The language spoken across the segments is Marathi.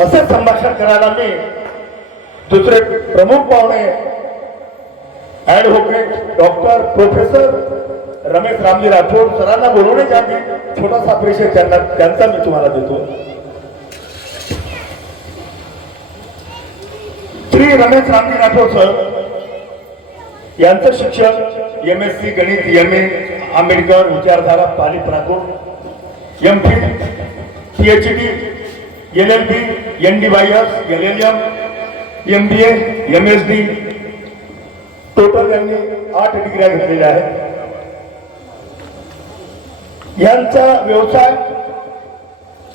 असं संभाषण करायला मी दुसरे प्रमुख पाहुणे advocate doctor professor Ramesh Ramji Rathod सरांना बोलवण्याच्या आधी छोटासा परिचय त्यांचा मी तुम्हाला देतो. श्री रमेश रामजी राठोड सर यांचं शिक्षण MSc गणित, MA आंबेडकर विचारधारा Pali Prakrit, MPhil, PhD, LLB, NDYS, LLM, MBA, MSD total यांनी 8 डिग्र्या घेतलेल्या आहेत. यांचा व्यवसाय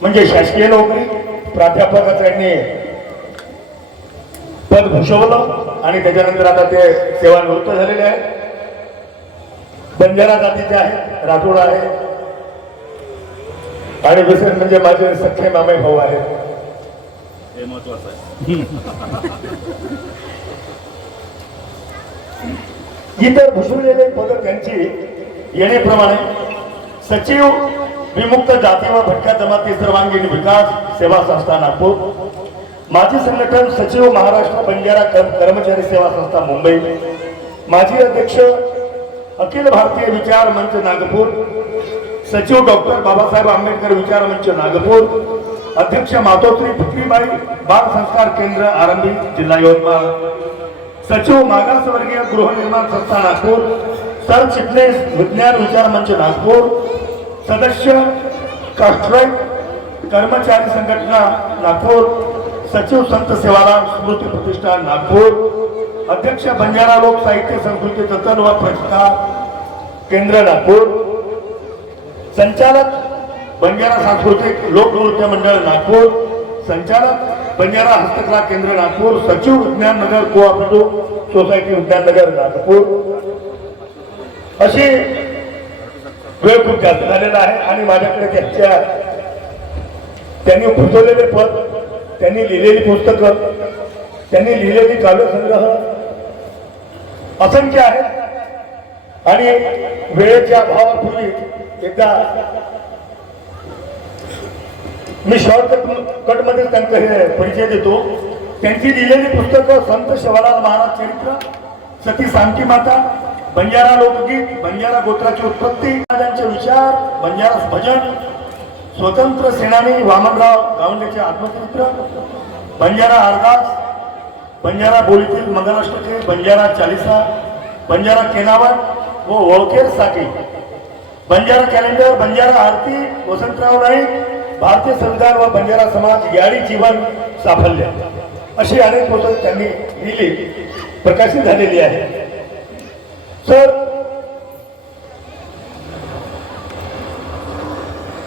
म्हणजे शासकीय नोकरी. प्राध्यापकाचं यांनी पद भूषवलं आणि त्याच्यानंतर आता ते सेवानिवृत्त झालेले आहेत. बंजारा जातीचे आहेत, राठोड आहे आणि दुसरे म्हणजे माझे सख्खे मामे भाऊ आहेत. हे महत्वाचं आहे. इतर भूषवलेले पद त्यांची येण्याप्रमाणे सचिव विमुक्त जाती व भटक्या जमाती सर्वांगीण विकास सेवा संस्था नागपूर, माजी संघटन सचिव महाराष्ट्र बंजारा कर्मचारी सेवा संस्था मुंबई, माजी अध्यक्ष अखिल भारतीय विचार मंच नागपूर, सचिव डॉक्टर बाबासाहेब आंबेडकर विचार मंच नागपूर, अध्यक्ष मातोश्री पुत्रीबाई बाल संस्कार केंद्र आरंभी जिल्हा यवतमाळ, सचिव मागासवर्गीय गृहनिर्माण संस्था नागपूर, सरचिटणीस विज्ञान विचार मंच नागपूर, सदस्य कास्ट्राईट कर्मचारी संघटना नागपूर, सचिव संत सेवालाल स्मृती प्रतिष्ठान नागपूर, अध्यक्ष बंजारा लोक साहित्य संस्कृती जतन व प्रतिष्ठा केंद्र नागपूर, संचालक बंजारा सांस्कृतिक लोकनृत्य मंडळ नागपूर, संचालक बंजारा हस्तकला केंद्र नागपूर, सचिव विज्ञान नगर कोऑपरेटिव्ह सोसायटी विज्ञान नगर नागपूर. अशी वेळ खूप जास्त झालेला आहे आणि माझ्याकडे त्यांनी भूषवलेले पद, त्यांनी लिहिलेली पुस्तकं, त्यांनी लिहिलेली काव्यसंग्रह असंख्य आहेत. आणि वेळेच्या अभावापूर्वी एकदा मी शॉर्टकट मध्ये त्यांचा हे परिचय देतो. त्यांची लिहिलेली पुस्तकं संत सेवालाल महाराज चरित्र, सती सांती माता, बंजारा लोकगीत, बंजारा गोत्राची उत्पत्ती, महाराजांचे विचार, बंजारा भजन, स्वतंत्र सेनानी वामनराव गावंडेचे आत्मचरित्र, बंजारा अरदास, बंजारा बोलीतील मंगलाष्टके, बंजारा चालिसा, बंजारा केनावट व ओळखेर साखी, बंजारा कॅलेंडर, बंजारा आरती, वसंतराव नाईक, भारतीय संविधान व बंजारा समाज, याडी जीवन साफल्य, अशी अनेक पुस्तके त्यांनी लिहिली, प्रकाशित झालेली आहे. सर,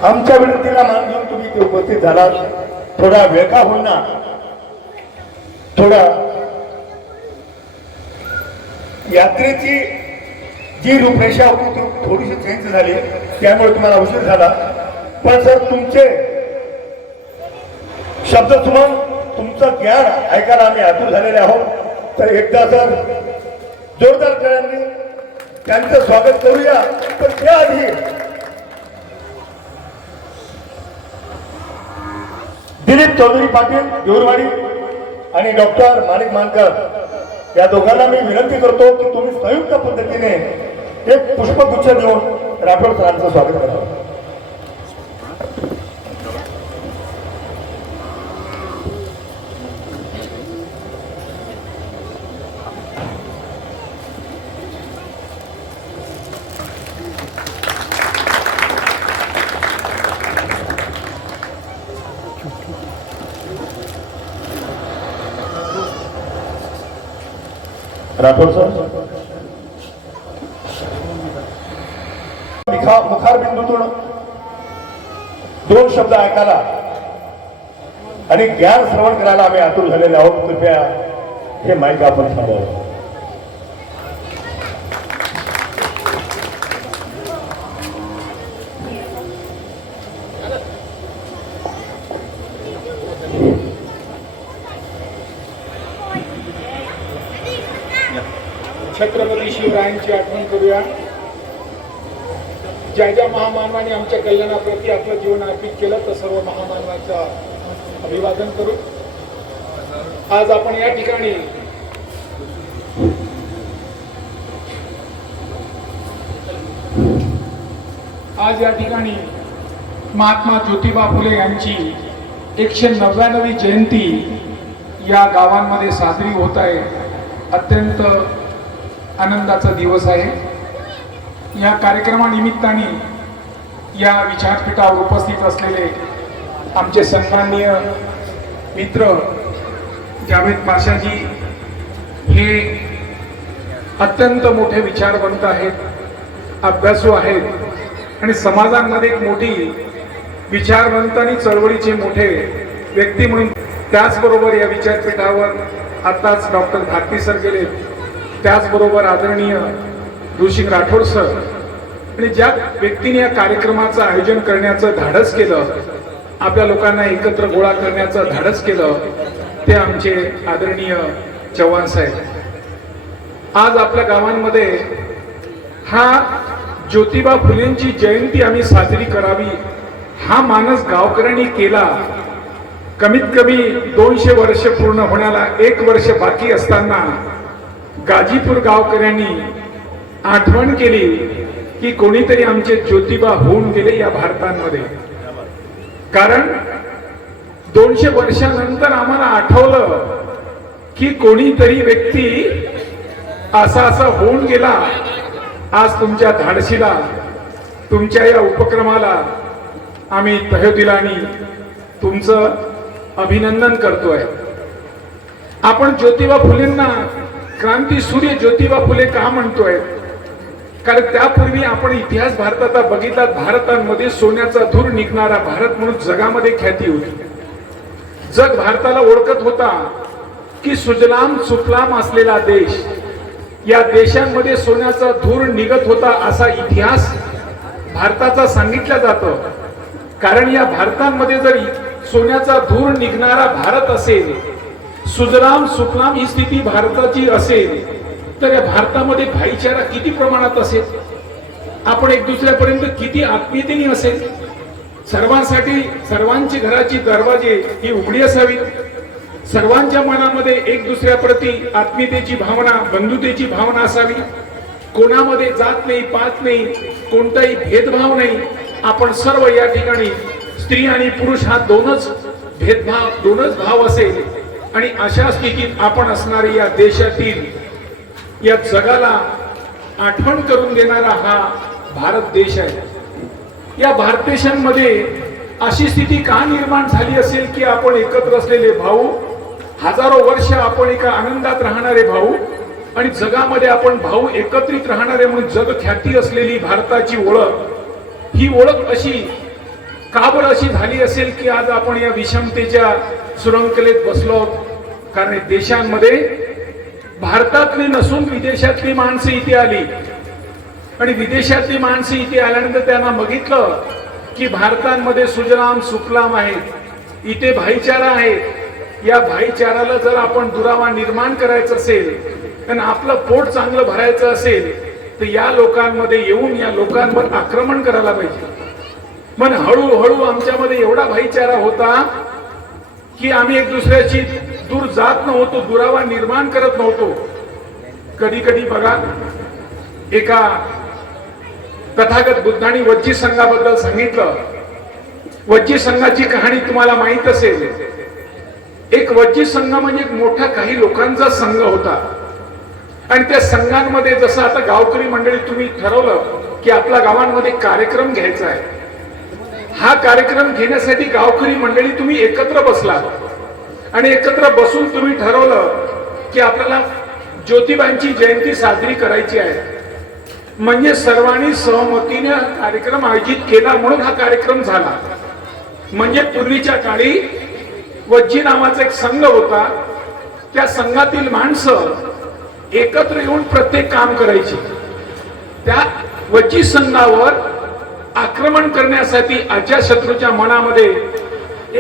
आमच्या विनंतीला मान घेऊन तुम्ही इथे उपस्थित झालात. थोडा वेळ का होईना, थोडा यात्रेची जी रूपरेषा होती ती थोडीशी चेंज झाली, त्यामुळे तुम्हाला उशीर झाला. पण सर, तुमचे शब्दसुमन, तुमचं ज्ञान ऐकायला आम्ही आतुर झालेले आहोत. तर एकदा सर जोरदार टाळ्यांनी त्यांचं स्वागत करूया. पण त्याआधी दिलीप चौधरी पाटील देऊरवाडी आणि डॉक्टर माणिक मानकर या दोघांना मी विनंती करतो की तुम्ही संयुक्त पद्धतीने एक पुष्पगुच्छ देऊन राठोड सरांचं स्वागत करावं. राठोड सर, मुखार बिंदूतून 2 शब्द ऐकायला आणि ज्ञान श्रवण करायला आम्ही आतुर झालेले आहोत. कृपया हे माईक आपण थांबवावं. छत्रपती शिवरायांची आठवण करूया. ज्या ज्या महामानवाने आमच्या कल्याणाप्रती आपलं जीवन अर्पित केलं, तर सर्व महामानवांना मानाचा अभिवादन करू. आज आपण या ठिकाणी महात्मा ज्योतिबा फुले यांची 199वी जयंती या गावांमध्ये साजरी होत आहे. अत्यंत आनंदाचा दिवस आहे. या कार्यक्रमानिमित्ताने या विचारपीठावर उपस्थित असलेले आमचे सन्माननीय मित्र जावेद पाशाजी हे अत्यंत मोठे विचारवंत आहेत, अभ्यासू आहेत आणि समाजामध्ये एक मोठी विचारवंत आणि चळवळीचे मोठे व्यक्ती म्हणून. त्याचबरोबर या विचारपीठावर आताच डॉक्टर भारती सर गेले, त्याचबरोबर आदरणीय ऋषिक राठोड सर, आणि ज्या व्यक्तीने या कार्यक्रमाचं आयोजन करण्याचं धाडस केलं, आपल्या लोकांना एकत्र गोळा करण्याचं धाडस केलं, ते आमचे आदरणीय चव्हाण साहेब. आज आपल्या गावांमध्ये हा ज्योतिबा फुलेंची जयंती आम्ही साजरी करावी हा मानस गावकऱ्यांनी केला. कमीत कमी 200 वर्ष पूर्ण होण्याला 1 वर्ष बाकी असताना गाजीपूर गावकऱ्यांनी आठवण केली की कोणीतरी आमचे ज्योतिबा होऊन गेले या भारतामध्ये. कारण 200 वर्षानंतर आम्हाला आठवलं की कोणीतरी व्यक्ती असा होऊन गेला. आज तुमच्या धाडसीला, तुमच्या या उपक्रमाला आम्ही तहेदिलाने तुमचं अभिनंदन करतोय. आपण ज्योतिबा फुलेंना क्रांती सूर्य ज्योतिबा फुले का म्हणतोय? कारण त्यापूर्वी आपण इतिहास भारताचा बघितला, भारतामध्ये सोन्याचा धूर निघणारा भारत म्हणून जगामध्ये ख्याती होती. जग भारताला ओळखत होता की सुजलाम सुफलाम असलेला देश, या देशांमध्ये सोन्याचा धूर निघत होता असा इतिहास भारताचा सांगितला जातो. कारण या भारतामध्ये जर सोन्याचा धूर निघणारा भारत असेल, सुजलाम सुफलाम ही स्थिती भारताची असेल, तर या भारतामध्ये भाईचारा किती प्रमाणात असेल, आपण एक दुसऱ्यापर्यंत किती आत्मीयतेने असेल, सर्वांसाठी सर्वांची घराची दरवाजे ही उघडी असावी, सर्वांच्या मनामध्ये एक दुसऱ्याप्रती आत्मीयतेची भावना, बंधुतेची भावना असावी, कोणामध्ये जात नाही, पात नाही, कोणताही भेदभाव नाही. आपण सर्व या ठिकाणी स्त्री आणि पुरुष हा दोनच भाव असेल आणि अशा स्थितीत आपण असणारे या देशातील, या जगाला आठवण करून देणारा हा भारत देश आहे. या भारत देशांमध्ये अशी स्थिती का निर्माण झाली असेल की आपण एकत्र असलेले भाऊ, हजारो वर्ष आपण एका आनंदात राहणारे भाऊ आणि जगामध्ये आपण भाऊ एकत्रित राहणारे म्हणून जग ख्याती असलेली भारताची ओळख, ही ओळख अशी का बरं अशी झाली असेल की आज आपण या विषमतेच्या सुरंखलेत बसलो. कारण देशांमध्ये भारतातली नसून विदेशातली माणसं इथे आली आणि विदेशातली माणसं इथे आल्यानंतर त्यांना बघितलं की भारतामध्ये सुजलाम सुफलाम आहे, इथे भाईचारा आहे. या भाईचाराला जर आपण दुरावा निर्माण करायचा असेल आणि आपलं पोट चांगलं भरायचं असेल तर या लोकांमध्ये येऊन या लोकांवर आक्रमण करायला पाहिजे. पण हळूहळू आमच्यामध्ये एवढा भाईचारा होता की आम्ही एक दुसऱ्याची दूर जात नव्हतो, दुरावा निर्माण करत नव्हतो. कधी कधी बघा, एका तथागत बुद्धांनी वज्जी संघाबद्दल सांगितलं. वज्जी संघाची कहाणी तुम्हाला माहित असेल. एक वज्जी संघ म्हणजे एक मोठा काही लोकांचा संघ होता आणि त्या संघांमध्ये जसं आता गावकरी मंडळी तुम्ही ठरवलं की आपल्या गावांमध्ये कार्यक्रम घ्यायचा आहे, हा कार्यक्रम घेण्यासाठी गावकरी मंडळी तुम्ही एकत्र बसला आणि एकत्र बसून तुम्ही ठरवलं की आपल्याला ज्योतिबांची जयंती साजरी करायची आहे. म्हणजे सर्वांनी सहमतीने हा कार्यक्रम आयोजित केला म्हणून हा कार्यक्रम झाला. म्हणजे पूर्वीच्या काळी वज्जी नावाचा एक संघ होता, त्या संघातील माणसं एकत्र येऊन प्रत्येक काम करायची. त्या वज्जी संघावर आक्रमण करण्यासाठी अजातशत्रूच्या मनामध्ये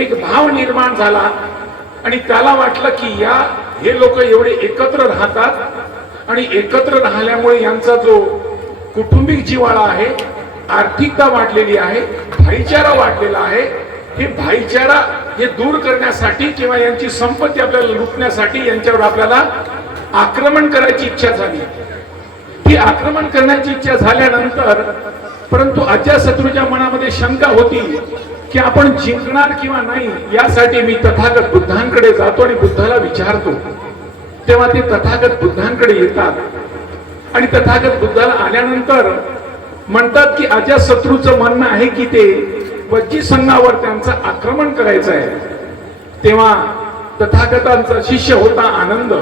एक भाव निर्माण झाला आणि त्याला वाटलं की हे लोक एवढे एकत्र राहतात आणि एकत्र राहिल्यामुळे यांचा जो कुटुंबिक जिव्हाळा आहे, आर्थिकता वाढलेली आहे, भाईचारा वाढलेला आहे हे भाईचारा हे दूर करण्यासाठी किंवा यांची संपत्ती आपल्याला लुटण्यासाठी यांच्यावर आपल्याला आक्रमण करायची इच्छा झाली. ती आक्रमण करण्याची इच्छा झाल्यानंतर परंतु अजातशत्रूच्या मनामध्ये शंका होती की आपण जिंकणार किंवा नाही. यासाठी मी तथागत बुद्धांकडे जातो आणि बुद्धाला विचारतो. तेव्हा ते तथागत बुद्धांकडे येतात आणि तथागत बुद्धाला आल्यानंतर म्हणतात की अजातशत्रूचं म्हणणं आहे की ते वज्जी संघावर त्यांचं आक्रमण करायचं आहे. तेव्हा तथागतांचा शिष्य होता आनंद.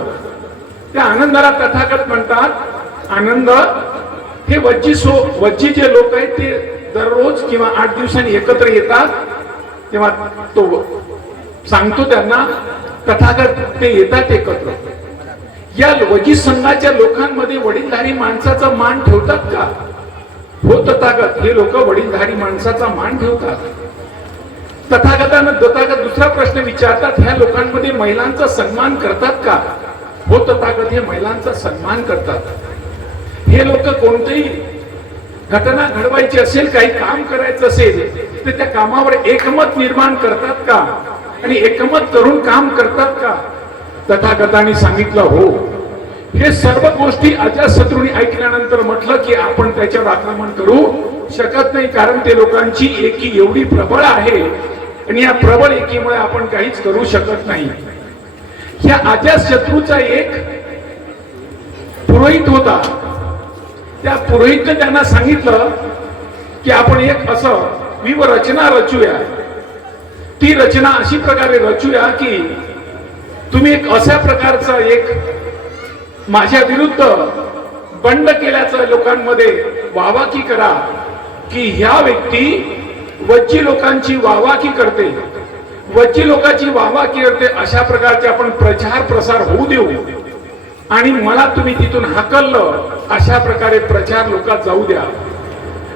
त्या आनंदाला तथागत म्हणतात, आनंद हे वज्जी जे लोक आहेत ते दररोज किंवा 8 दिवसांनी एकत्र येतात. तेव्हा तो सांगतो त्यांना, तथागत ते येतात एकत्र. या वज्जी संघाच्या लोकांमध्ये वडीलधारी माणसाचा मान ठेवतात का? हो तथागत, हे लोक वडीलधारी माणसाचा मान ठेवतात. तथागत दुसरा प्रश्न विचारतात, ह्या लोकांमध्ये महिलांचा सन्मान करतात का? हो तथागत, हे महिलांचा सन्मान करतात. हे लोक कोणतेही घटना घडवायची असेल, काही काम करायचं असेल तर त्या कामावर एकमत निर्माण करतात का आणि एकमत करून काम करतात का? तथागतांनी सांगितलं हो. हे सर्व गोष्टी अजातशत्रूंनी ऐकल्यानंतर म्हटलं की आपण त्याच्यावर आक्रमण करू शकत नाही, कारण ते लोकांची एकी एवढी प्रबळ आहे आणि या प्रबळ एकीमुळे आपण काहीच करू शकत नाही. ह्या अजातशत्रूचा एक पुरोहित होता. त्या पुरोहितने त्यांना सांगितलं की आपण एक असं रचना रचूया. ती रचना अशी प्रकारे रचूया की तुम्ही एक अशा प्रकारचा एक माझ्या विरुद्ध बंड केल्याचं लोकांमध्ये वावाकी करा की ह्या व्यक्ती वज्जी लोकांची वावाकी करते, वज्जी लोकांची वावाकी करते. अशा प्रकारचे आपण प्रचार प्रसार होऊ देऊ आणि मला तुम्ही तिथून हाकललं, अशा प्रकारे प्रचार लोकात जाऊ द्या.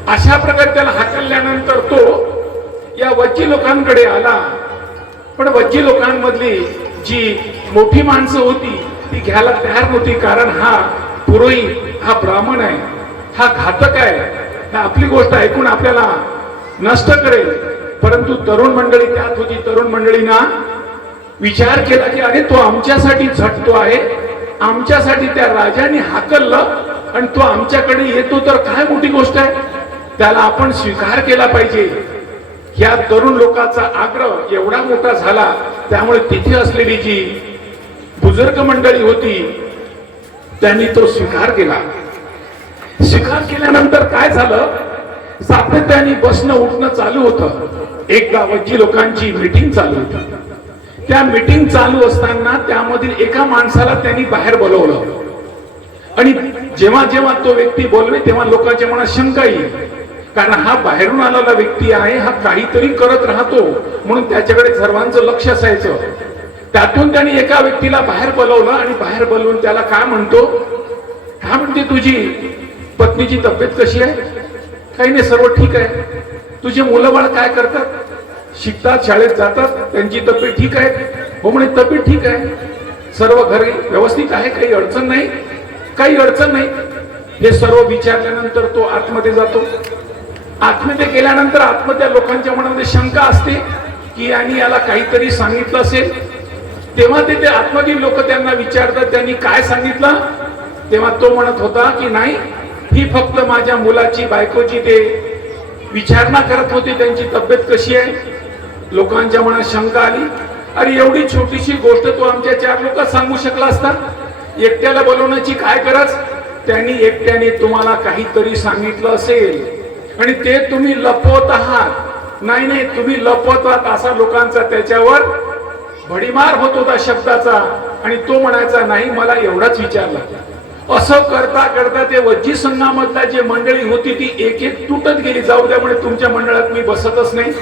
अशा प्रकारे त्याला हाकलल्यानंतर तो या वज्जी लोकांकडे आला. पण वज्जी लोकांमधली जी मोठी माणसं होती ती घ्यायला तयार नव्हती, कारण हा पुरोहित, हा ब्राह्मण आहे, हा घातक आहे, हा आपली गोष्ट ऐकून आपल्याला नष्ट करेल. परंतु तरुण मंडळी त्यात होती. तरुण मंडळींना विचार केला की अरे तो आमच्यासाठी झटतो आहे, आमच्यासाठी त्या राजाने हाकललं आणि तो आमच्याकडे येतो तर काय मोठी गोष्ट आहे, त्याला आपण स्वीकार केला पाहिजे. या तरुण लोकांचा आग्रह एवढा मोठा झाला, त्यामुळे तिथे असलेली जी बुजुर्ग मंडळी होती त्यांनी तो स्वीकार केला. स्वीकार केल्यानंतर काय झालं, सातत्याने बसणं उठणं चालू होतं. एकदा वज्जी लोकांची मीटिंग चालू होती. त्या मीटिंग चालू असताना त्यामधील एका माणसाला त्यांनी बाहेर बोलवलं आणि जेव्हा जेव्हा तो व्यक्ती बोलवे तेव्हा लोकांच्या मनात शंका येईल, कारण हा बाहेरून आलेला व्यक्ती आहे, हा काहीतरी करत राहतो म्हणून त्याच्याकडे सर्वांचं लक्ष असायचं. त्यातून त्यांनी एका व्यक्तीला बाहेर बोलवलं आणि बाहेर बोलवून त्याला काय म्हणतो, काय म्हणते, तुझी पत्नीची तब्येत कशी आहे? काही नाही, सर्व ठीक आहे. तुझे मुलं बाळ काय करतात? शिकतात, शाळेत जातात, त्यांची तब्येत ठीक आहे? हो म्हणे, तब्येत ठीक आहे, सर्व घरी व्यवस्थित आहे, काही अडचण नाही, काही अडचण नाही. हे सर्व विचारल्यानंतर तो आतमध्ये जातो. आतमध्ये गेल्यानंतर आतमध्ये लोकांच्या मनामध्ये शंका असते की आणि याला काहीतरी सांगितलं असेल. तेव्हा ते आतमधील लोक त्यांना विचारतात त्यांनी काय सांगितलं. तेव्हा तो म्हणत होता की नाही, ही फक्त माझ्या मुलाची, बायकोची ते विचारणा करत होते, त्यांची तब्येत कशी आहे. लोकांच्या मनात शंका आली, अरे एवढी छोटीशी गोष्ट तो आमच्या 4 लोकांना सांगू शकला असता, एकट्याला बोलवण्याची काय गरज. त्यांनी एकट्याने तुम्हाला काहीतरी सांगितलं असेल आणि ते तुम्ही लपवत आहात. नाही नाही, तुम्ही लपवत आहात असा लोकांचा त्याच्यावर भडीमार होत होता शब्दाचा. आणि तो म्हणायचा नाही, मला एवढाच विचारला. असं करता करता ते वज्जी संघामधला जे मंडळी होती ती एक एक तुटत गेली. जाऊ द्या म्हणे, तुमच्या मंडळात मी बसतच नाही,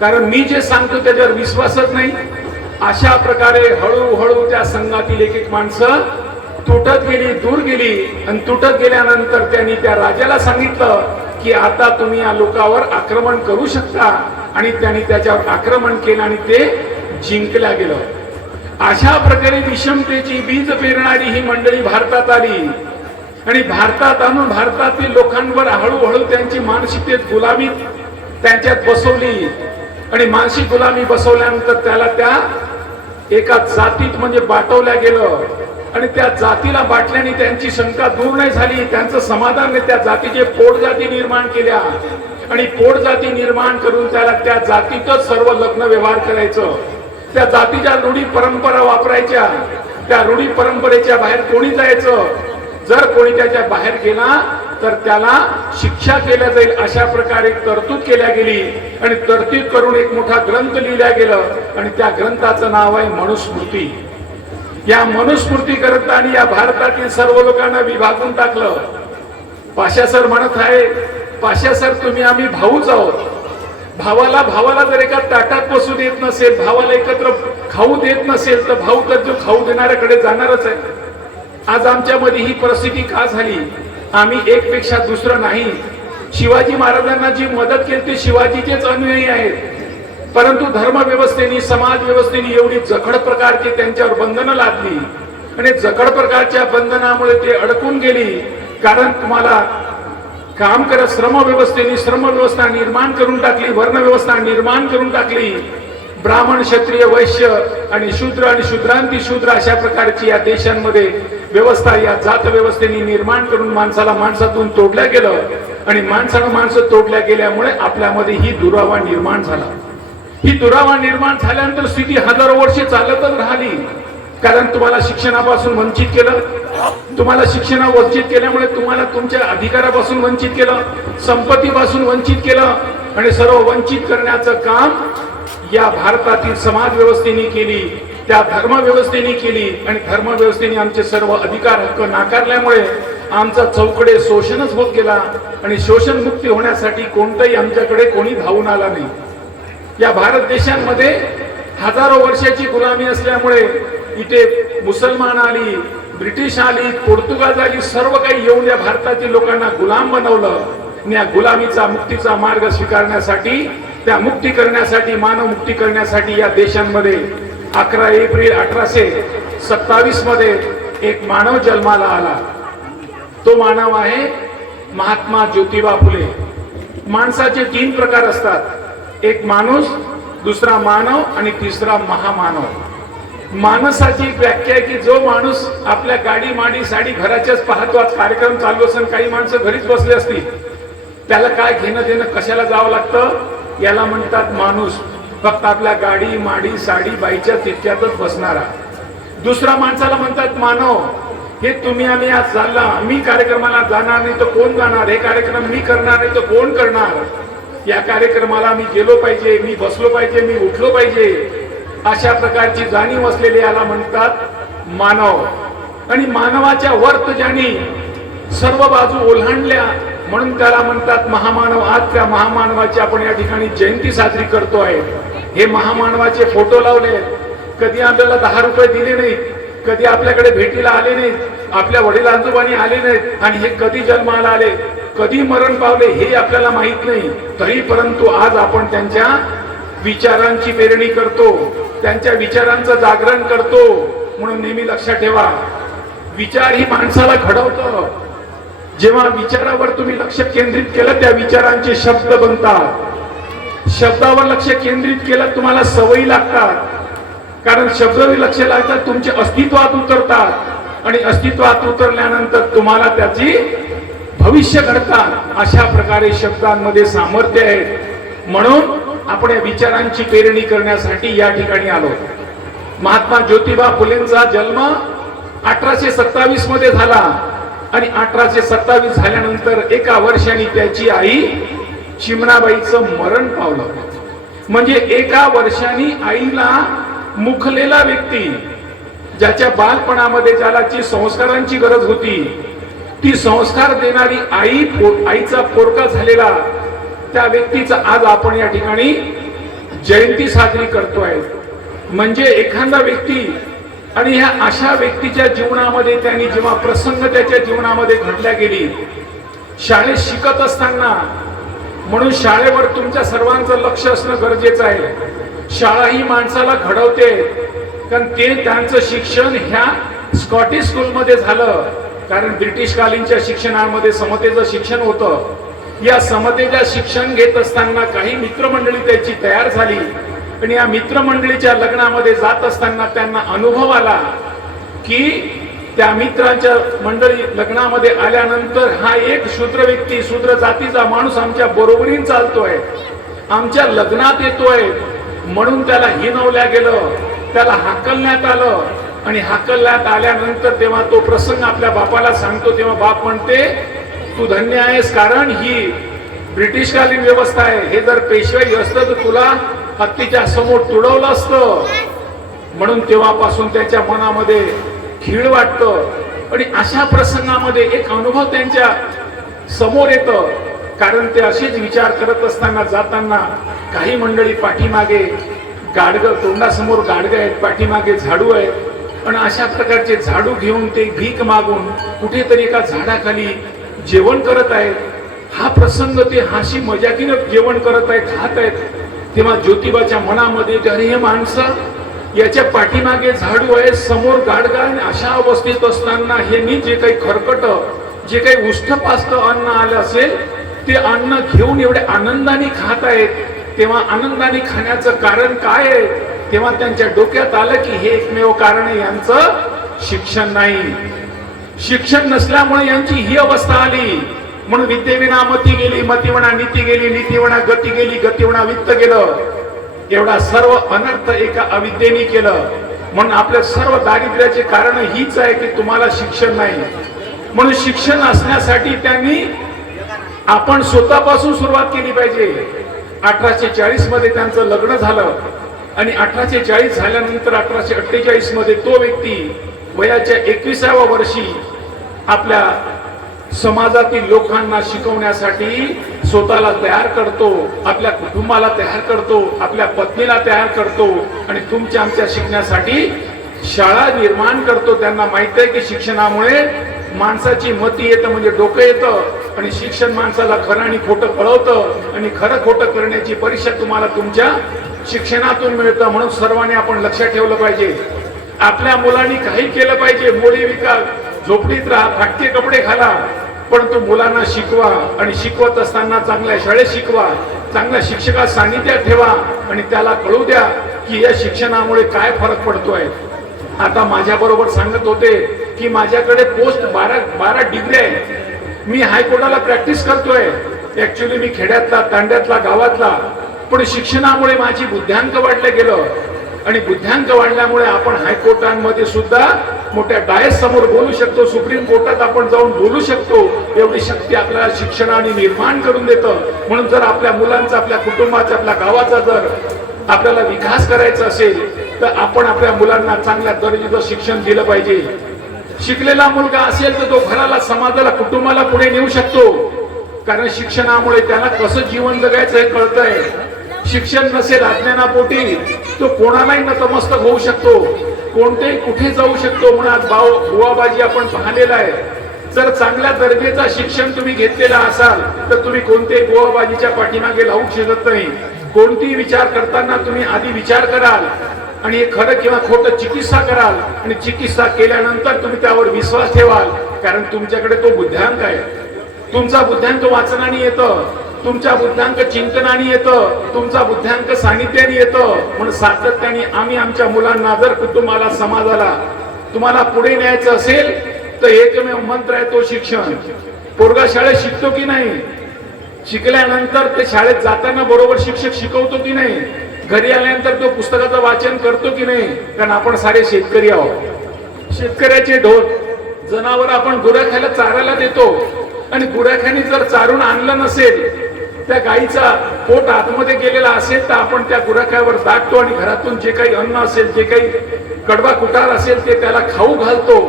कारण मी जे सांगतो त्याच्यावर विश्वासच नाही. अशा प्रकारे हळूहळू त्या संघातील एक एक माणसं तुटत गेली, दूर गेली. आणि तुटत गेल्यानंतर त्यांनी त्या राजाला सांगितलं की आता तुम्ही या लोकांवर आक्रमण करू शकता. आणि त्यांनी त्याच्यावर आक्रमण केलं आणि ते जिंकल्या गेलं. अशा प्रकारे विषमतेची बीज पेरणारी ही मंडळी भारतात आली आणि भारतात आणून भारतातील लोकांवर हळूहळू त्यांची मानसिकतेत गुलामी त्यांच्यात बसवली. आणि मानसिक गुलामी बसवल्यानंतर त्याला त्या एका जातीत म्हणजे बाटवल्या गेलं आणि त्या जातीला बाटल्याने त्यांची शंका दूर नाही झाली, त्यांचं समाधान नाही. त्या जातीचे पोट जाती निर्माण केल्या आणि पोट जाती निर्माण करून त्याला त्या जातीतच सर्व लग्न व्यवहार करायचं, त्या जातीच्या रूढी परंपरा वापरायच्या, त्या रूढी परंपरेच्या बाहेर कोणी जायचं, जर कोणी त्याच्या बाहेर गेला तर त्याला शिक्षा केल्या जाईल अशा प्रकारे तरतूद केल्या गेली आणि तरतूद करून एक मोठा ग्रंथ लिहिला गेला आणि त्या ग्रंथाचं नाव आहे मनुस्मृती. या मनुस्मृती करता आणि या भारतातील सर्व लोकांना विभागून टाकलं. पाशा सर म्हणत आहे, पाशा सर तुम्ही आम्ही भाऊच आहोत, भावाला जर एका ताटात बसू देत नसेल, भावाला एकत्र खाऊ देत नसेल तर भाऊ तर जो खाऊ देणाऱ्याकडे जाणारच आहे. आज आमच्यामध्ये ही परिस्थिती का झाली? आम्ही एक पेक्षा दुसरं नाही. शिवाजी महाराजांना जी मदत केली ते शिवाजीचेच अनुयायी आहेत, परंतु धर्मव्यवस्थेने समाज व्यवस्थेने एवढी जखड प्रकारची त्यांच्यावर बंधनं लादली आणि जखड प्रकारच्या बंधनामुळे ते अडकून गेली. कारण तुम्हाला काम करत श्रम व्यवस्था निर्माण करून टाकली, वर्ण व्यवस्था निर्माण करून टाकली. ब्राह्मण क्षत्रिय वैश्य आणि शूद्रांती शूद्र अशा प्रकारची या देशांमध्ये व्यवस्था या जात व्यवस्थेने निर्माण करून माणसातून तोडल्या गेलं आणि माणसं तोडल्या गेल्यामुळे आपल्यामध्ये ही दुरावा निर्माण झाला. ही दुरावा निर्माण झाल्यानंतर स्थिती हजारो वर्षे चालतच राहिली. कारण तुम्हाला शिक्षणापासून वंचित केलं, तुम्हाला शिक्षण वंचित केल्यामुळे तुम्हाला तुमच्या अधिकारापासून वंचित केलं, संपत्तीपासून वंचित केलं आणि सर्व वंचित करण्याचं काम या भारतातील समाज व्यवस्थेने केली, त्या धर्म व्यवस्थेने केली आणि धर्म व्यवस्थेने आमचे सर्व अधिकार हक्क नाकारल्यामुळे आमचा चौकडे शोषणच होत गेला आणि शोषण मुक्ती होण्यासाठी कोणतंही आमच्याकडे कोणी धावून आला नाही. या भारत देशांमध्ये हजारो वर्षाची गुलामी असल्यामुळे इथे मुसलमान आली, ब्रिटिश आली, पोर्तुगाल आली, सर्व काही येऊन या भारतातील लोकांना गुलाम बनवलं आणि या गुलामीचा मुक्तीचा मार्ग स्वीकारण्यासाठी, त्या मुक्ती करण्यासाठी, मानव मुक्ती करण्यासाठी या देशांमध्ये 11 एप्रिल 1827 मध्ये एक मानव जन्माला आला. तो मानव आहे महात्मा ज्योतिबा फुले. माणसाचे 3 प्रकार असतात, एक माणूस, दुसरा मानव आणि तिसरा महामानव. माणसाची एक व्याख्या आहे की जो माणूस आपल्या गाडी माडी साडी घराच्याच पाहतो, आज कार्यक्रम चालू असेल, काही माणसं घरीच बसले असतील, त्याला काय घेणं देणं, कशाला जावं लागतं, याला म्हणतात माणूस. फक्त आपल्या गाडी माडी साडी बाईच्या तितक्यातच बसणारा. दुसरा माणसाला म्हणतात मानव. हे तुम्ही आम्ही आज चालला, मी कार्यक्रमाला जाणार नाही तर कोण जाणार, हे कार्यक्रम मी करणार नाही तर कोण करणार, या कार्यक्रमाला मी गेलो पाहिजे, मी बसलो पाहिजे, मी उठलो पाहिजे, अशा प्रकारची जाणीव असलेले याला म्हणतात मानव. आणि मानवाच्या वर ज्यांनी सर्व बाजू ओलांडल्या म्हणून त्याला म्हणतात महामानव. आज त्या महामानवाची आपण या ठिकाणी जयंती साजरी करतो आहे. हे महामानवाचे फोटो लावले, कधी आपल्याला 10 रुपये दिले नाहीत, कधी आपल्याकडे भेटीला आले नाहीत, आपल्या वडील आजोबांनी आले नाहीत आणि हे कधी जन्माला आले, कधी मरण पावले हे आपल्याला माहित नाही. तरी परंतु आज आपण त्यांच्या विचारांची पेरणी करतो, त्यांच्या विचारांचं जागरण करतो. म्हणून नेहमी लक्षात ठेवा, विचार ही माणसाला घडवतं. जेव्हा विचारावर तुम्ही लक्ष केंद्रित केलं त्या विचारांचे शब्द बनतात. शब्दावर लक्ष केंद्रित केलं तुम्हाला सवयी लागतात, कारण शब्दावर लक्ष लागतात, तुमचे अस्तित्वात उतरतात आणि अस्तित्वात उतरल्यानंतर तुम्हाला त्याची भविष्य घडतात. अशा प्रकारे शब्दांमध्ये सामर्थ्य आहे. म्हणून आपण या विचारांची पेरणी करण्यासाठी या ठिकाणी आलो. महात्मा ज्योतिबा फुलेंचा जन्म 1827 मध्ये झाला आणि 1827 झाल्यानंतर एका वर्षाने त्याची आई चिमणाबाईचं मरण पावलं. म्हणजे एका वर्षाने आईला मुखलेला व्यक्ती, ज्याच्या बालपणामध्ये ज्याला जी संस्कारांची गरज होती, ती संस्कार देणारी आईचा पोरका झालेला त्या व्यक्तीचा आज आपण या ठिकाणी जयंती साजरी करतोय. म्हणजे एखादा व्यक्ती आणि ह्या अशा व्यक्तीच्या जीवनामध्ये त्यांनी जेव्हा प्रसंग त्याच्या जीवनामध्ये घडल्या गेली, शाळेत शिकत असताना, म्हणून शाळेवर तुमच्या सर्वांचं लक्ष असणं गरजेचं आहे. शाळा ही माणसाला घडवते, कारण ते त्यांचं शिक्षण ह्या स्कॉटिश स्कूलमध्ये झालं, कारण ब्रिटिश कालीनच्या शिक्षणामध्ये समतेचं शिक्षण होतं. या समतेच्या शिक्षण घेत असताना काही मित्रमंडळी त्याची तयार झाली आणि या मित्रमंडळीच्या लग्नामध्ये जात असताना त्यांना अनुभव आला की त्या मित्रांच्या मंडळी लग्नामध्ये आल्यानंतर हा एक शूद्र व्यक्ती, शूद्र जातीचा माणूस आमच्या बरोबरीने चालतोय, आमच्या लग्नात येतोय, म्हणून त्याला हिणवल्या गेलं, त्याला हाकलण्यात आलं. आणि हाकलण्यात आल्यानंतर तेव्हा तो प्रसंग आपल्या बापाला सांगतो, तेव्हा बाप म्हणते तू धन्य आहेस, कारण ही ब्रिटिशकालीन व्यवस्था आहे. हे जर पेशवाई असतं तर तुला हत्तीच्या समोर तुडवलं असतं. म्हणून तेव्हापासून त्याच्या मनामध्ये खीळ वाटतं. आणि अशा प्रसंगामध्ये एक अनुभव त्यांच्या समोर येतं, कारण ते असेच विचार करत असताना जाताना काही मंडळी पाठीमागे गाडगं, तोंडासमोर गाडगं आहेत, पाठीमागे झाडू आहेत आणि अशा प्रकारचे झाडू घेऊन ते भीक मागून कुठेतरी एका झाडाखाली जेवण करत आहेत. हा प्रसंग ते हाशी मजाकीनं जेवण करत आहेत, खात आहेत. तेव्हा ज्योतिबाच्या मनामध्ये अरे हे माणसं, याच्या पाठीमागे झाडू आहे, समोर गाडगा, आणि अशा अवस्थेत असताना हे जे काही खरकट, जे काही उष्टपास्त अन्न आलं असेल ते अन्न घेऊन एवढे आनंदाने खात आहेत. तेव्हा आनंदाने खाण्याचं कारण काय आहे? तेव्हा त्यांच्या डोक्यात आलं की हे एकमेव कारण आहे, यांचं शिक्षण नाही. शिक्षण नसल्यामुळे यांची ही अवस्था आली. म्हणून विद्येविना मती गेली, मतीविना नीती गेली, नीतीविना गती गेली, गतीविना वित्त गेलं. एवढा सर्व अनर्थ एका अविद्येने केलं. म्हणून आपल्या सर्व दारिद्र्याचे कारण हीच आहे की तुम्हाला शिक्षण नाही. म्हणून शिक्षण असण्यासाठी त्यांनी आपण स्वतःपासून सुरुवात केली पाहिजे. 1840 मध्ये त्यांचं लग्न झालं आणि 1840 झाल्यानंतर 1848 मध्ये तो व्यक्ती वयाच्या 21व्या वर्षी आपल्या समाजातील लोकांना शिकवण्यासाठी स्वतःला तयार करतो, आपल्या कुटुंबाला तयार करतो, आपल्या पत्नीला तयार करतो आणि तुमच्या आमच्या शिकण्यासाठी शाळा निर्माण करतो. त्यांना माहित आहे की शिक्षणामुळे माणसाची मती येतं, म्हणजे डोकं येतं, आणि शिक्षण माणसाला खरं आणि खोटं कळवतं आणि खरं खोटं करण्याची परीक्षा तुम्हाला तुमच्या शिक्षणातून मिळतं. म्हणून सर्वांनी आपण लक्षात ठेवलं पाहिजे, आपल्या मुलांनी काही केलं पाहिजे. मोडी विका, झोपडीत राहा, फाटके कपडे घाला, परंतु मुलांना शिकवा आणि शिकवत असताना चांगल्या शाळेत शिकवा, चांगल्या शिक्षकात सानिध्यात ठेवा आणि त्याला कळू द्या की या शिक्षणामुळे काय फरक पडतोय. आता माझ्या बरोबर सांगत होते की माझ्याकडे पोस्ट 12 डिग्री आहे. मी हायकोर्टाला प्रॅक्टिस करतोय. ऍक्च्युली मी खेड्यातला, तांड्यातला, गावातला, पण शिक्षणामुळे माझी बुद्ध्यांक वाढलं गेलं आणि बुद्ध्यांक वाढल्यामुळे आपण हायकोर्टांमध्ये सुद्धा मोठ्या डायस समोर बोलू शकतो, सुप्रीम कोर्टात आपण जाऊन बोलू शकतो. एवढी शक्ती आपल्याला शिक्षणाने निर्माण करून देतं. म्हणून जर आपल्या मुलांचा, आपल्या कुटुंबाचा, आपल्या गावाचा जर आपल्याला विकास करायचा असेल तर आपण आपल्या मुलांना चांगल्या दर्जाचं शिक्षण दिलं पाहिजे. शिकलेला मुलगा असेल तर तो घराला, समाजाला, कुटुंबाला पुढे नेऊ शकतो, कारण शिक्षणामुळे त्याला कसं जीवन जगायचं हे कळतंय. शिक्षण नसेल अज्ञानापोटी तो कोणालाही नतमस्तक होऊ शकतो, कोणतेही कुठे जाऊ शकतो. म्हणून आज बुवाबाजी आपण पाहिलेला आहे. जर चांगल्या दर्जाचं शिक्षण तुम्ही घेतलेला असाल तर तुम्ही कोणत्याही बुवाबाजीच्या पाठीमागे लावू शकत नाही. कोणतीही विचार करताना तुम्ही आधी विचार कराल आणि हे खरं किंवा खोटं चिकित्सा कराल आणि चिकित्सा केल्यानंतर तुम्ही त्यावर विश्वास ठेवाल, कारण तुमच्याकडे तो बुद्ध्यांक आहे. तुमचा बुद्ध्यांक वाचनाने येतं, तुमच्या बुद्ध्यांक चिंतनाने येतं, तुमचा बुद्ध्यांक सानिध्याने येतं. म्हणून सातत्याने आम्ही आमच्या मुलांना, जर कुटुंबाला, समाजाला तुम्हाला पुढे न्यायचं असेल तर एकमेव मंत्र आहे तो शिक्षण. पोरगा शाळेत शिकतो की नाही, शिकल्यानंतर ते शाळेत जाताना बरोबर शिक्षक शिकवतो की नाही, घरी आल्यानंतर तो पुस्तकाचं वाचन करतो की नाही, कारण आपण सारे शेतकरी आहोत. शेतकऱ्याचे ढोर जनावर आपण गुराख्याला चारायला देतो आणि गुराख्याने जर चारून आणलं नसेल, त्या गाईचा पोट आतमध्ये गेलेला असेल तर आपण त्या गुराख्यावर दाटतो आणि घरातून जे काही अन्न असेल, जे काही कडबा कुटार असेल ते त्याला खाऊ घालतो,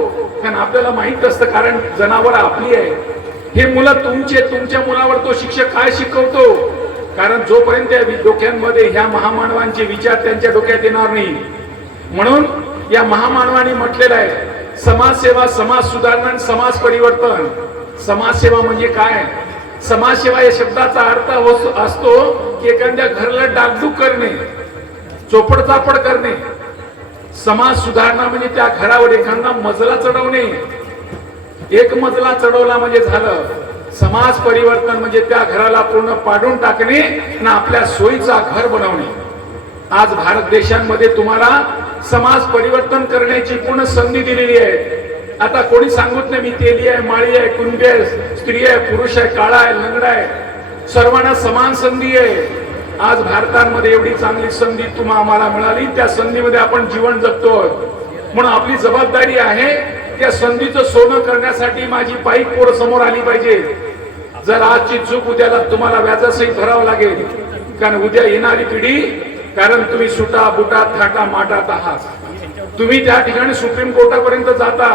कारण आपल्याला माहित असतं, कारण जनावर आपली आहे. हे मुलं तुमचे, तुमच्या मुलावर तो शिक्षक काय शिकवतो, कारण जोपर्यंत या डोक्यांमध्ये ह्या महामानवांचे विचार त्यांच्या डोक्यात येणार नाही. म्हणून या महामानवांनी म्हटलेलं आहे समाजसेवा, समाज सुधारणा आणि समाज परिवर्तन. समाजसेवा म्हणजे काय? समाजसेवा या शब्दाचा अर्थ असतो की एखाद्या घराला डागडूग करणे, चोपडचापड करणे. समाज सुधारणा म्हणजे त्या घरावर एखादा मजला चढवणे. एक मजला चढवला म्हणजे झालं, समाज परिवर्तन म्हणजे त्या घराला पूर्ण पाडून टाकणे आणि आपल्या सोयीचा घर बनवणे. आज भारत देशांमध्ये तुम्हाला समाज परिवर्तन करण्याची पूर्ण संधी दिलेली आहे. आता कोणी सांगत नाही मी तेली आहे, माळी आहे, कुणबी आहे, स्त्री आहे, पुरुष आहे, काळा आहे, लंगडा आहे, सर्वांना समान संधी आहे. आज भारतामध्ये एवढी चांगली संधी आम्हाला मिळाली, त्या संधीमध्ये आपण जीवन जगतोय. म्हणून आपली जबाबदारी आहे त्या संधीचं सोनं करण्यासाठी माझी पाईक पोर समोर आली पाहिजे. जर आजची चूक उद्याला तुम्हाला व्याजासहित भरावं लागेल, कारण उद्या येणारी पिढी, कारण तुम्ही सुटा बुटा थाटा माटात आहात. तुम्ही त्या ठिकाणी सुप्रीम कोर्टापर्यंत जाता,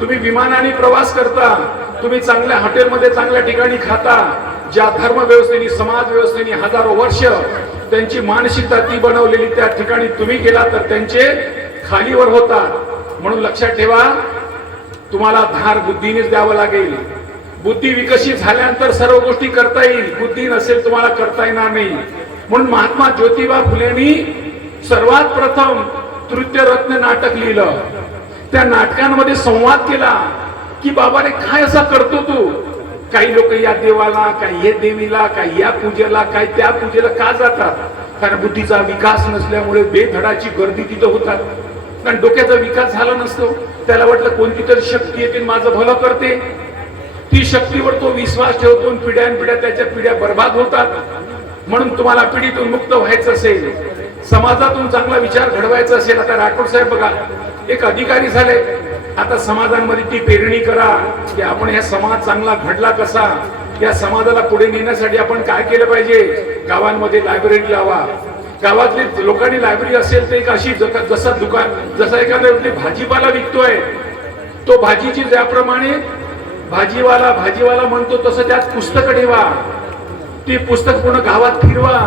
तुम्ही विमानाने प्रवास करता, तुम्ही चांगल्या हॉटेलमध्ये चांगल्या ठिकाणी खाता. ज्या धर्म व्यवस्थेने समाज व्यवस्थेने हजारो वर्ष त्यांची मानसिकता ती बनवलेली त्या ठिकाणी तुम्ही गेला तर त्यांचे खालीवर होता. म्हणून लक्षात ठेवा, तुम्हाला धार बुद्धीनेच द्यावं लागेल. बुद्धी विकसित झाल्यानंतर सर्व गोष्टी करता येईल, बुद्धी नसेल तुम्हाला करता येणार नाही. म्हणून महात्मा ज्योतिबा फुलेंनी सर्वात प्रथम तृतीयरत्न नाटक लिहिलं. त्या नाटकांमध्ये संवाद केला की बाबा रे काय असा करतो तू. काही लोक या देवाला, काही या देवीला, काही या पूजेला, काही त्या पूजेला का जातात, कारण बुद्धीचा विकास नसल्यामुळे बेधडाची गर्दी तिथं होतात. कारण डोक्याचा विकास झाला नसतो. त्याला वाटलं कोणती तरी शक्ती येते माझं भलं करते, ती शक्तीवर तो विश्वास ठेवतो, पिढ्यानपिढ्या त्याच्या पिढ्या बर्बाद होतात. म्हणून तुम्हाला पिढीतून मुक्त व्हायचं असेल, समाजातून चांगला विचार घडवायचा असेल, आता राठोड साहेब बघा एक अधिकारी झाले, आता समाजांमध्ये ती पेरणी करा की आपण हा समाज चांगला घडला कसा, या समाजाला पुढे नेण्यासाठी आपण काय केलं पाहिजे. गावांमध्ये लायब्ररी लावा, गावातली लोकांनी लायब्ररी असेल तर एक अशी जसं दुकान, जसा एखादा भाजीपाला विकतोय, तो भाजीची ज्याप्रमाणे भाजीवाला म्हणतो तसं त्यात पुस्तकं ठेवा. ती पुस्तक पूर्ण गावात फिरवा.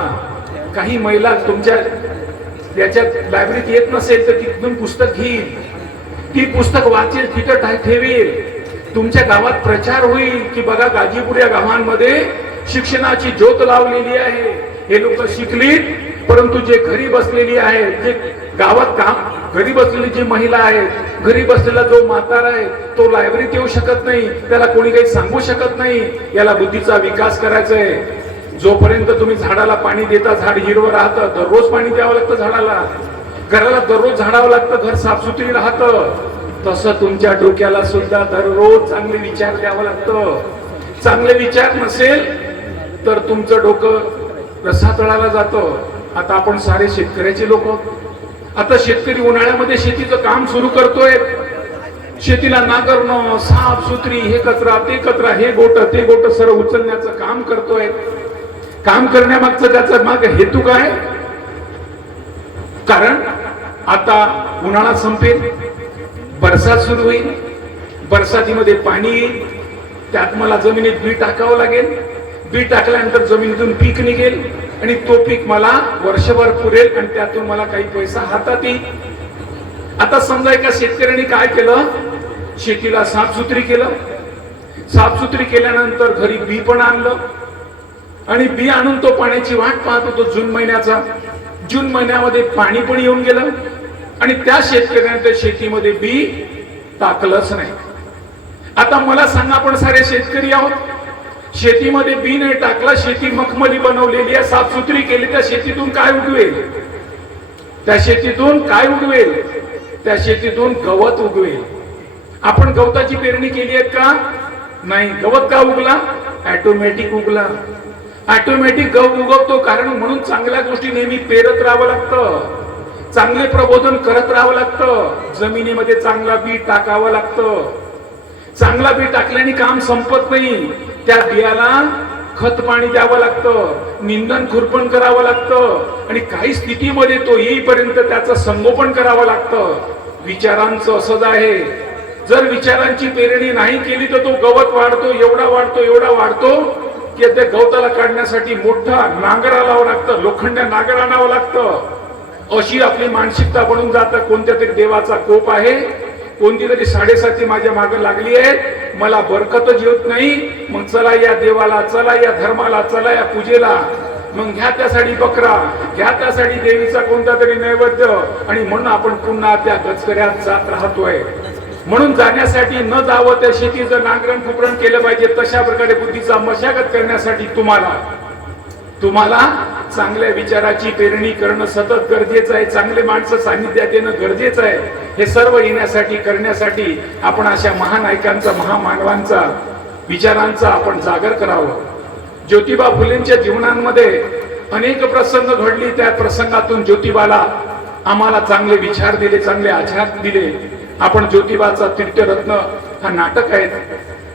काही महिला तुमच्या याच्यात लायब्ररीत येत नसेल तर तिथून पुस्तक घेईल, ती पुस्तक वाचेल, तिथं ठेवेल. तुमच्या गावात प्रचार होईल की बघा गाजीपूर या गावांमध्ये शिक्षणाची ज्योत लावलेली आहे. हे लोक शिकलीत, परंतु जे घरी बसलेली आहे, जे गावात काम घरी बसलेली जी महिला आहे, घरी बसलेला जो म्हातारा आहे, तो लायब्ररीत येऊ शकत नाही, त्याला कोणी काही सांगू शकत नाही. याला बुद्धीचा विकास करायचा आहे. जोपर्यंत तुम्ही झाडाला पाणी देता झाड हिरवं राहतं, दररोज पाणी द्यावं लागतं झाडाला, घराला दररोज झाडावं लागतं, घर साफसुथरी राहतं. तसं तुमच्या डोक्याला सुद्धा दररोज चांगले विचार द्यावं लागतं. चांगले विचार नसेल तर तुमचं डोकं रसातळाला जातं. आता आपण सारे शेतकऱ्याचे लोक, आता शेतकरी उन्हाळ्यामध्ये शेतीचं काम सुरू करतोय. शेतीला नांगरणं, साफ सुथरी, हे कचरा ते कचरा, हे गोट ते गोट सर्व उचलण्याचं काम करतोय. काम करण्यामागचं त्याचा माग हेतू काय, कारण आता उन्हाळा संपेल, बरसात सुरू होईल, बरसातीमध्ये पाणी येईल, त्यात मला जमिनीत बी टाकावं लागेल, बी टाकल्यानंतर जमिनीतून पीक निघेल आणि तो पीक मला वर्षभर पुरेल आणि त्यातून मला काही पैसा हातात येईल. आता समजा एका शेतकऱ्याने काय केलं, शेतीला साफसुथरी केलं, साफसुथरी केल्यानंतर घरी बी पण आणलं आणि बी आणून तो पाण्याची वाट पाहत होतो जून महिन्याचा. जून महिन्यामध्ये पाणी पण येऊन गेलं आणि त्या शेतकऱ्याने त्या शेतीमध्ये बी टाकलंच नाही. आता मला सांगा, आपण सारे शेतकरी आहोत, शेतीमध्ये बी नाही टाकला, शेती मखमली बनवलेली आहे, साफसुथरी केली, त्या शेतीतून काय उगवेल, त्या शेतीतून काय उगवेल, त्या शेतीतून गवत उगवेल. आपण गवताची पेरणी केली आहे का, नाही. गवत का उगला, ऑटोमॅटिक उगला. ऑटोमॅटिक गवत उगवतो, कारण म्हणून चांगल्या गोष्टी नेहमी पेरत राहावं लागतं, चांगले प्रबोधन करत राहावं लागतं, जमिनीमध्ये चांगला बी टाकावं लागतं. चांगला बी टाकल्याने काम संपत नाही, त्या बियाला खत पाणी द्यावं लागतं, निंदन खुरपण करावं लागतं आणि काही स्थितीमध्ये तो येईपर्यंत त्याचं संगोपन करावं लागतं. विचारांचं असंच आहे, जर विचारांची पेरणी नाही केली तर तो गवत वाढतो, एवढा वाढतो, एवढा वाढतो की त्या गवताला काढण्यासाठी मोठा नांगर आणावं लागतं, लोखंड्या नांगर आणावं लागतं. अशी आपली मानसिकता बनून जातं. कोणत्या तरी देवाचा कोप आहे, कोणती तरी 7.5 माझ्या मागे लागली आहे, मला बरकतच येत नाही, मग चला या देवाला, चला या धर्माला, चला या पूजेला, मग घ्या त्यासाठी बकरा, घ्या त्यासाठी देवीचा कोणता तरी नैवेद्य, आणि म्हणून आपण पुन्हा त्या गचकऱ्यात जात राहतोय. म्हणून जाण्यासाठी न जावं त्या शेतीचं नांगरण फुकरण केलं पाहिजे, तशा प्रकारे बुद्धीचा मशागत करण्यासाठी तुम्हाला चांगल्या विचाराची पेरणी करणं सतत गरजेचं आहे. चांगले माणसं सानिध्यात येणं गरजेचं आहे. हे सर्व येण्यासाठी करण्यासाठी आपण अशा महानायकांचा, महामानवांचा, विचारांचा आपण जागर करावं. ज्योतिबा फुलेंच्या जीवनामध्ये अनेक प्रसंग घडली. त्या प्रसंगातून ज्योतिबाला आम्हाला चांगले विचार दिले, चांगले आचार दिले. आपण ज्योतिबाचा तीर्थरत्न हा नाटक आहे.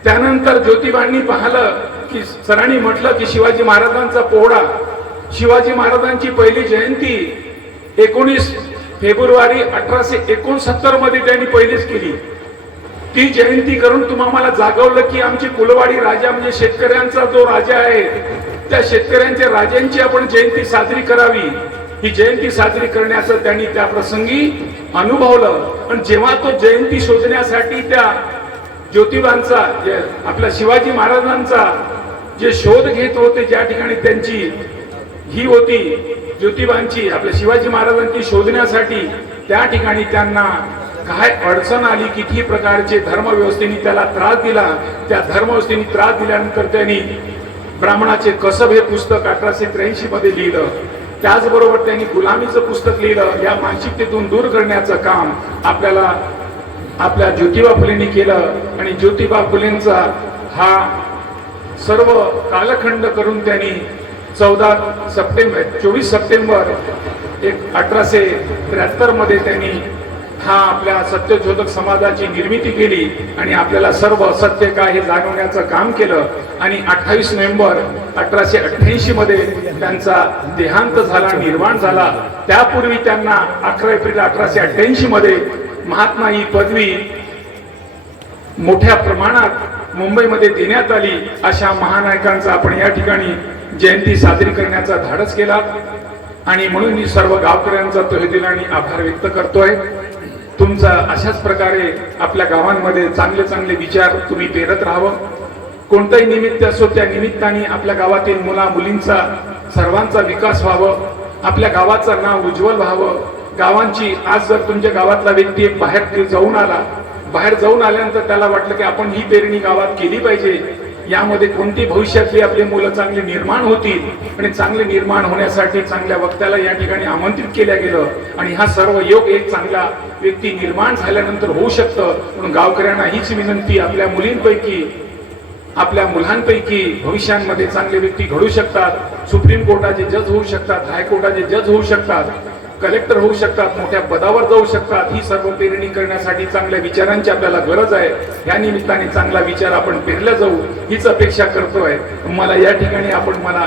त्यानंतर ज्योतिबांनी पाहिलं की सरांनी म्हटलं की शिवाजी महाराजांचा पोहडा, शिवाजी महाराजांची पहिली जयंती 19 फेब्रुवारी 1869 मध्ये त्यांनी पहिलीच केली. ती जयंती करून तुम्हाला जागवलं की आमची कुलवाडी राजा म्हणजे शेतकऱ्यांचा जो राजा आहे, त्या शेतकऱ्यांच्या राजांची आपण जयंती साजरी करावी. ही जयंती साजरी करण्याचं त्यांनी त्या प्रसंगी अनुभवलं. आणि जेव्हा तो जयंती शोधण्यासाठी त्या ज्योतिबांचा, आपल्या शिवाजी महाराजांचा जे शोध घेत होते, ज्या ठिकाणी त्यांची ही होती ज्योतिबांची, आपल्या शिवाजी महाराजांची शोधण्यासाठी, त्या ठिकाणी त्यांना काय अडचण आली, किती प्रकारचे धर्मव्यवस्थेने त्याला त्रास दिला. त्या धर्मव्यवस्थेने त्रास दिल्यानंतर त्यांनी ब्राह्मणाचे कसब हे पुस्तक 1883 मध्ये लिहिलं. त्याचबरोबर त्यांनी गुलामीचं पुस्तक लिहिलं. या मानसिकतेतून दूर करण्याचं काम आपल्या ज्योतिबा फुलेंनी केलं. आणि ज्योतिबा फुलेंचा हा सर्व कालखंड करून त्यांनी 24 सप्टेंबर 1873 मध्ये त्यांनी हा आपल्या सत्यशोधक समाजाची निर्मिती केली आणि आपल्याला सर्व सत्य काय हे जाणवण्याचं काम केलं. आणि 28 नोव्हेंबर 1888 मध्ये त्यांचा देहांत झाला, निर्वाण झाला. त्यापूर्वी त्यांना 11 एप्रिल 1888 मध्ये महात्मा ही पदवी मोठ्या प्रमाणात मुंबईमध्ये देण्यात आली. अशा महानायकांचा आपण या ठिकाणी जयंती साजरी करण्याचा धाडस केला. आणि म्हणून मी सर्व गावकऱ्यांचा तहेदिलाने आभार व्यक्त करतोय. तुमचा अशाच प्रकारे आपल्या गावांमध्ये चांगले चांगले विचार तुम्ही पेरत राहावं. कोणतंही निमित्त असो, त्या निमित्ताने आपल्या गावातील मुला मुलींचा सर्वांचा विकास व्हावं, आपल्या गावाचं नाव उज्ज्वल व्हावं. गावांची आज जर तुमच्या गावातला व्यक्ती बाहेर जाऊन आल्यानंतर त्याला वाटलं की आपण ही पेरणी गावात केली पाहिजे, यामध्ये कोणती भविष्यातली आपले मुलं चांगले निर्माण होतील. आणि चांगले निर्माण होण्यासाठी चांगल्या वक्त्याला या ठिकाणी आमंत्रित केल्या गेलं. आणि हा सर्व योग एक चांगला व्यक्ती निर्माण झाल्यानंतर होऊ शकतं. म्हणून गावकऱ्यांना हीच विनंती, आपल्या मुलींपैकी, आपल्या मुलांपैकी भविष्यांमध्ये चांगले व्यक्ती घडू शकतात. सुप्रीम कोर्टाचे जज होऊ शकतात, हायकोर्टाचे जज होऊ शकतात, कलेक्टर होऊ शकतात, मोठ्या पदावर जाऊ शकतात. ही सर्व पेरणी करण्यासाठी चांगल्या विचारांची आपल्याला गरज आहे. या निमित्ताने चांगला विचार आपण पेरला जाऊ हीच अपेक्षा करतोय. मला या ठिकाणी आपण मला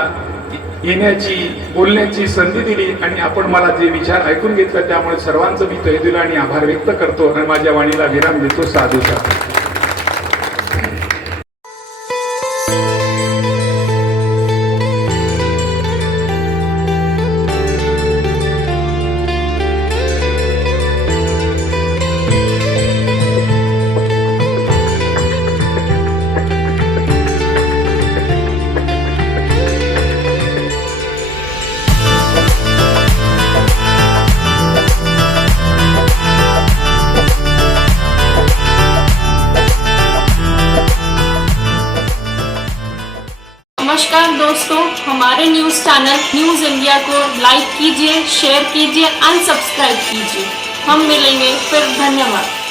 येण्याची, बोलण्याची संधी दिली आणि आपण मला जे विचार ऐकून घेतलं, त्यामुळे सर्वांचं मी तहेदिल आणि आभार व्यक्त करतो आणि माझ्या वाणीला विराम देतो. साधू साधू. नमस्कार दोस्तों, हमारे न्यूज़ चैनल न्यूज़ इंडिया को लाइक कीजिए, शेयर कीजिए, अनसब्सक्राइब कीजिए। हम मिलेंगे फिर। धन्यवाद।